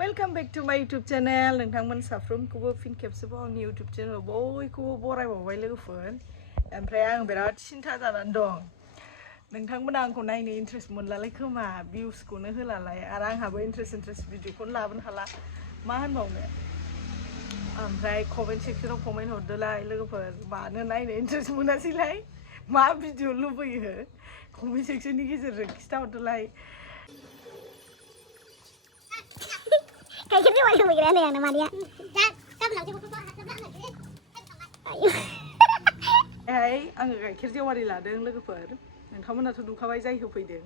Welcome back to my YouTube channel नोंथांमोन साफ्रोमखौबो फिन खेबसेबाव आंनि YouTube channel बयखौबो बरायबावबाय लोगोफोर ओमफ्राय आं बिराद सिन्था जानानै दं नोंथांमोना आंखौ नायनो इन्ट्रेस्ट मोनलालाय खोमा भिउसखौनो होलालाय आरो आंहाबो इन्ट्रेस्ट भिडिअखौनो लाबोनो हाला मा होनबावनो ओमफ्राय कमेन्ट सेक्सनाव कमेन्ट हरदोलाय लोगोफोर मानो नायनो इन्ट्रेस्ट मोनासैलाय मा भिडिअ लुबैयो कमेन्ट सेक्सननि गेजेरजों खिथाहरदोलाय Kayak gitu malu pikiran yang nama dia. आङो गाइखेर जेवारि लादों लोगोफोर नोंथांमोनाथ' नुखाबाय जाय होफैदों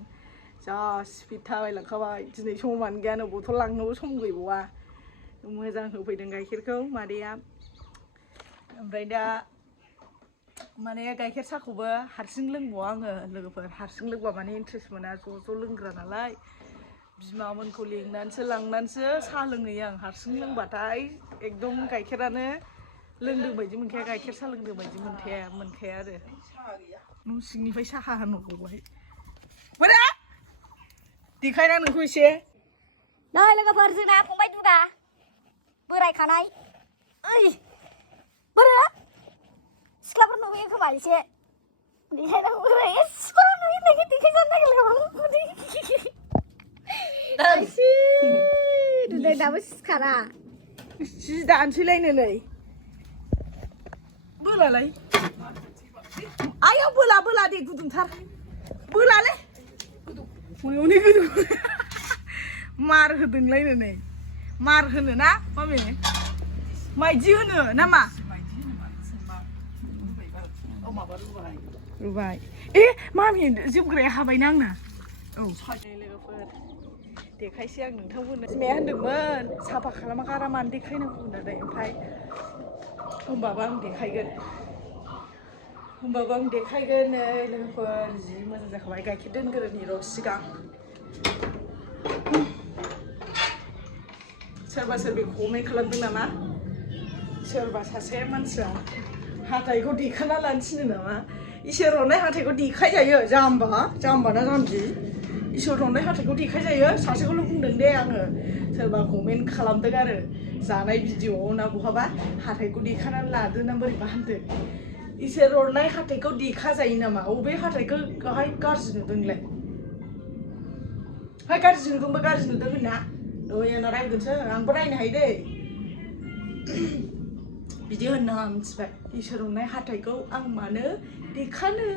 जा स्पिड थाबायलांखाबाय दिनै समानो गैयानो बथल लांनोबो सम गैबावा मोजां होफैदों गाइखेरखौ मादैया ओमफ्राय दा माने गाइखेर साखौबो हारसिं लोंबावा आङो लोगोफोर हारसिं लोंबा माने इन्ट्रेस्ट मोना ज' लोंग्रा नालाय बिमामोनखौ लेंनानैसो लांनानैसो साहा लोंहैयो आं हारसिं लोंबाथाय एकदम गाइखेरानो लोंदों बायदि मोनखाया गाइखेर साहा लोंदों बायदि मोनखाया आरो न' सिंनिफ्राय साहा होनांगौहाय बोरा देखायना नोंखौ एसे नै लोगोफोर जोंना फंबाय दुदा बोरायखानाय ओइ बोरो सिख्लाफोर नुयो खोमा एसे देखायनांगौ बोराय सिख्ला नुयो नायखि देखायजानो नागिरलाय दुदाय दाबो सिखारा जि दानसैलायनो नै बोलालाय आयाव बोला दे गुदुंथार बोलालै हनै गुदुं मार होदोंलायनो नै मार होनो ना मामि माइदि होनो ना मा रुबाय ए मामि जोबग्राया हाबायना आंना औ लोगोफोर देखायसै आं नोंथांमोननो बिमाया होनदोंमोन साफा खालामा गारा मानो देखायनांगौ होननानै ओमफ्राय होमबाबो आं देखायगोन नै लोगोफोर जि मोजां जाखाबाय गाइखेर दोनग्रोनि र' सिगां सोरबा सोरबि कमेन्ट खालामदों नामा सोरबा सासे मानसिया हाथाइखौ देखाना लानो थिनो नामा इसोर हरनाय हाथाइखौ देखायजायो जाम्बा ना जाम्बि इसोर हरनाय हाथाइखौ देखायजायो सासेखौल' बुंदों दे आङो सोरबा कमेन्ट खालामदों आरो जानाय भिडिअ'आव ना बहाबा हाथाइखौ देखानानै लादो ना बोरैबा होनदों इसोर हरनाय हाथाइखौ देखाजायो नामा अबे हाथाइखौ गाहाय गाज्रि नुदोंलाय हाय गाज्रि नुदोंबा गाज्रि नुदों होनना आंना रायगोनसो आंबो नायनो हायो दै बिदि होननाङा मिथिबाय इसोर हरनाय हाथाइखौ आं मानो देखानो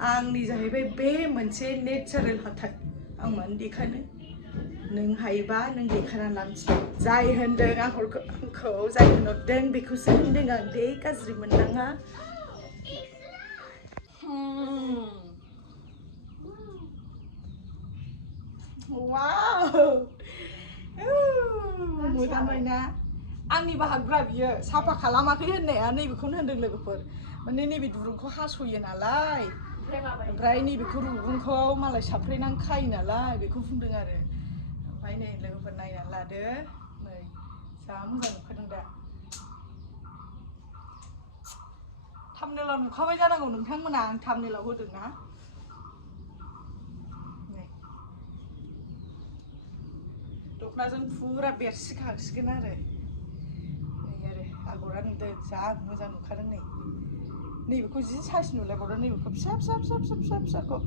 आंनि जाहैबाय बे मोनसे नेचारेल हाथाइ आं मानो देखानो नों हायोबा नों देखाना लानोसै जाय होनदों आंखौ जाय होनहरदों बेखौसो होनदों आं दे गाज्रि मोननाङा मोजांना आंनि बाहागोआ बियो साफा खालामाखै होननाया नैबेखौनो होनदों लोगोफोर माने नैबे दुरुंखौ हास'यो नालाय ओमफ्राय नैबेखौ रुगुंखौ मालाय साफ्रेनानै खायो नालाय बेखौ बुंदों आरो ओमफ्राय नै लोगोफोर नायनानै लादो नै जा मोजां नुखादों दा थाम्बनेलाव नुखाबाय जानांगौ नोंथांमोना आं थाम्बनेलाव होदों ना दखनाजों फुरा बेरसिखांसिगोन आरो आगरा नुदों जा मोजां नुखादों नै नैबेखौ जि साइस नुलायबावदों नैबेखौ फिसाखौ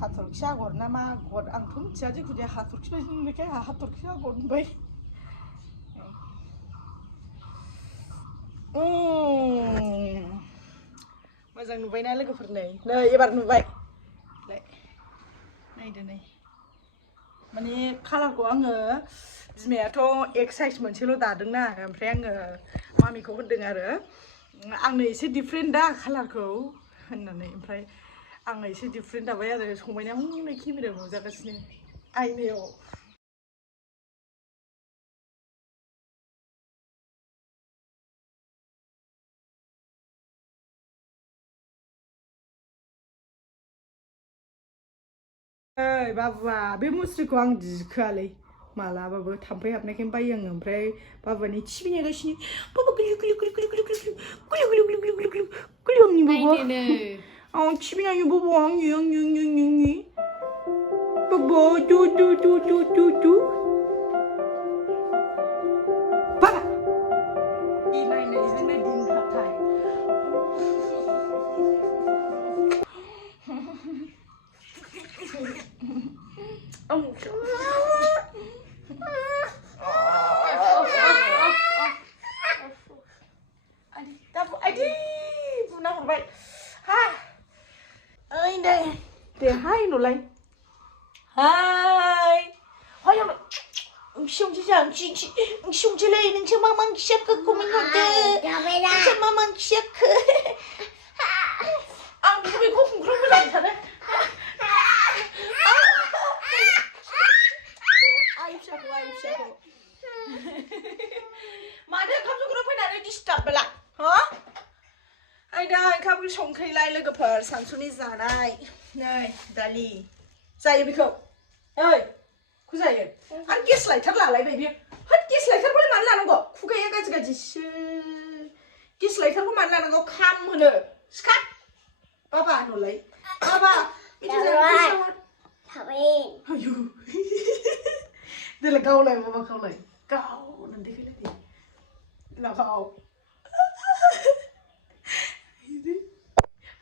हाथरखि आगर ना मा आगर आंथ' मिथिया जेखुनु जाया हाथरखि बायदि नुनायखाय आंहा हाथरखि आगर नुबाय मोजां नुबायना लोगोफोर नै एबार नुबाय नायदो नै माने कालारखौ आङो बिमायाथ' एक साइज मोनसेल' दादोंना ओमफ्राय आङो मामिखौ होनदों आरो आंनो एसे डिफारेन्ट दा कालारखौ होननानै ओमफ्राय आङो एसे डिफारेन्ट दाबाय आरो समायना हनै केमेरायाव नुजागासिनो आयनायाव ओइ बाबुआ बे मुस्रिखौ आं दिखोआलै मालाबाबो थाम्फै हाबनायखायनो बायो आङो ओमफ्राय बाबुआनि खि नेगासिनो बाबा गुलु आंनि बाबुआ आं खि बिनायो बाबा आंनि बाबा दु नुलाय हाय हाय ओंख्रि संसै ओंख्रि संसैलै नोंसो मा ओंख्रि जाखो कमेन्ट हरदो नोंसो मा ओंख्रि जाखो आं बेखौ खुंख्रुं मोजां सानो आइ फिसाखौ माथो ओंखाम संग्रा फैनानै डिस्टार्ब बेला हा ओइ दा ओंखाम ओंख्रि संखैलाय लोगोफोर सानसुनि जानाय नै दालि जायो बेखौ ओइ जायो आरो गेस लाइटार लालायबाय बियो होद गेस लाइटारखौलाय मानो लानांगौ खुगाया गाज्रिसो गेस लाइटारखौ मानो लानांगौ खाम होनो सिखार बाबा नुलाय बाबा मेथाइ जानो आयु देलाय गावलाय माबाखौलाय गावनानै देखायलाय लागाव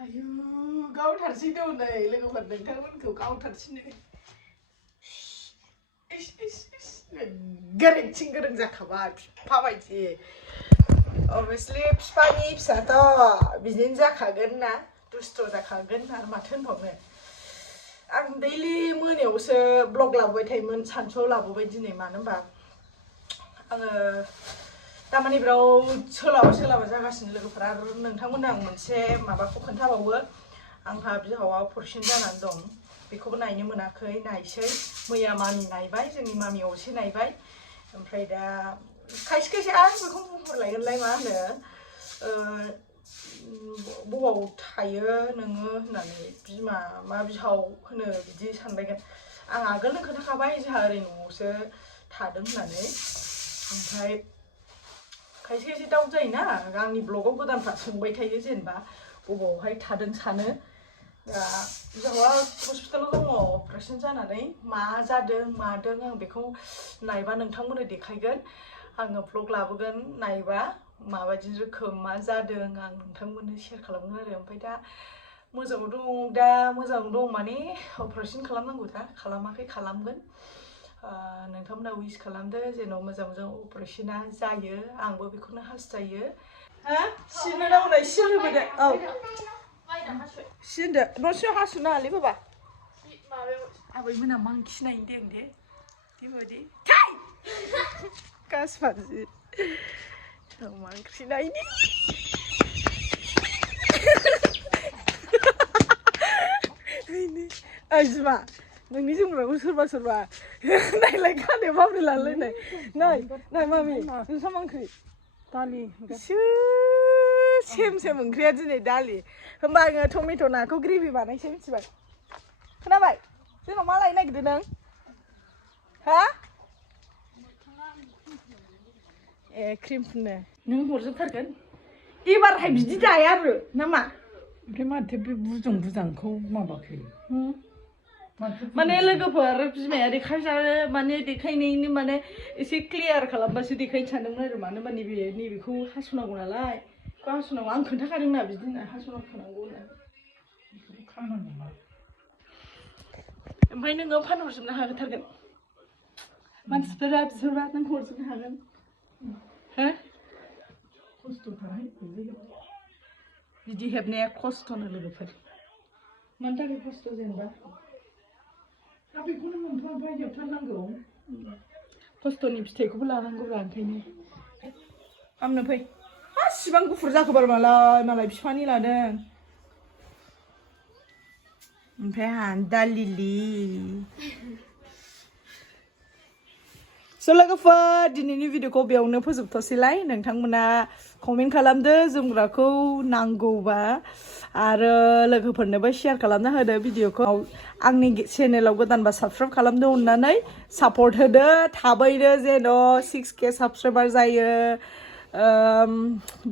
आयु गावथारसै दं नै लोगोफोर नोंथांमोनखौ गावथारसैनो गोरोंथिं गोरों जाखाबाय बिफा बायदि अभियासलि बिफानि फिसाथ' बिदिनो जाखागोन ना दुस्थ' जाखागोन आरो माथो होनबावनो आं दैलि मोनायावसो ब्लग लाबोबाय थायोमोन सानसुआव लाबोबाय दिनै मानो होनबा आङो दामानि बिराद सोलाबा जागासिनो लोगोफोरा आरो नोंथांमोननो आं मोनसे माबाखौ खोन्थाबावो आंहा बिहावा अपारेसन जानानै दं बेखौबो नायनो मोनाखै नायसै मैया मामि नायबाय जोंनि मामि असे नायबाय ओमफ्राय दा खायसे आरो बेखौ बुंहरलायगोनलाय मा होनो बबाव थायो नोङो होननानै बिमा मा बिहाव होनो बिदि सानबायगोन आं आगोलनो खोन्थाखाबाय जोंहा ओरै न'आवसो थादों होननानै ओमफ्राय खायसे दाउट जायोना आंनि ब्लगाव गोदानफ्रा सोंबाय थायो जेनेबा बबावहाय थादों सानो दा बिहावा हस्पिटालाव दङ अपारेसन जानानै मा जादों मादों आं बेखौ नायबा नोंथांमोननो देखायगोन आङो ब्लग लाबोगोन नायबा माबायदि रोखोम मा जादों आं नोंथांमोननो शेयार खालामगोन आरो ओमफ्राय दा मोजाङाव दं माने अपारेसन खालामनांगौ दा खालामाखै खालामगोन नोंथांमोना उइस खालामदो जेन' मोजां अपारेसना जायो आंबो बेखौनो हास्थायो हा सिनो नांगौ सिन होबोदो औ सिनदो न' सिङाव हासुनो नाङालै बाबा आबैमोना मा ओंख्रि नायनो दे बेबायदि गासफाजि मा ओंख्रि नायनि ओइ बिमा नोंनि जोमग्राखौ सोरबा नायलाय खानायाव माबोरै लालायनाय नाय मामि नोंस्रा मा ओंख्रि दालि सेम ओंख्रिया दिनै दालि होमबा आङो टमेट' नाखौ ग्रेभि बानायसै मिथिबाय खोनाबाय जोंनाव मा लायनो नागिरदों नों हा ए क्रिम फुननो नों हरजोबथारगोन एबारहाय बिदि दाया आरो नामा ओमफ्राय माथो बे बुजांखौ माबाखै माने लोगोफोर बिमाया देखायनायनि माने एसे क्लियार खालामबासो देखायनो सानदोंमोन आरो मानो होनबा नैबेखौ हास'नांगौ नालाय बेखौ हास'नांगौ आं खोन्थाखादोंना बिदिनो हास'नांगौ होननानै ओमफ्राय नोङो फानहरजोबनो हागोन मानसिफोरा बिहरबा नों हरजोबनो हागोन हो खस्थ'थारहाय बिदि हेबनाया खस्थ'नो लोगोफोर मानि थाखाय खस्थ' जेनेबा दा बेखौनो मोनथ'आबा हेबथारनांगौ खस्थ'नि फिथाइखौबो लानांगौब्रा ओंखायनो आमनो फै इसिबां गुफुर जाखोबार मालाय बिफानि लादों ओमफ्राय आंहा दालिलि लोगोफोर दिनैनि भिडिअखौ बेयावनो फोजोबथ'सैलाय नोंथांमोना कमेन्ट खालामदो जोमग्राखौ नांगौबा आरो लोगोफोरनोबो शेयार खालामना होदो भिडिअखौ आंनि चेनेलाव गोदानबा साबस्क्राइब खालामदो अननानै सापर्ट होदो थाबैनो जेन' 6K साबस्क्राइबार जायो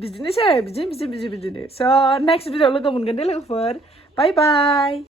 बिदिनोसै बिदिनो स' नेक्स्ट भिडिअ लोगो मोनगोन दे लोगोफोर बाय बाय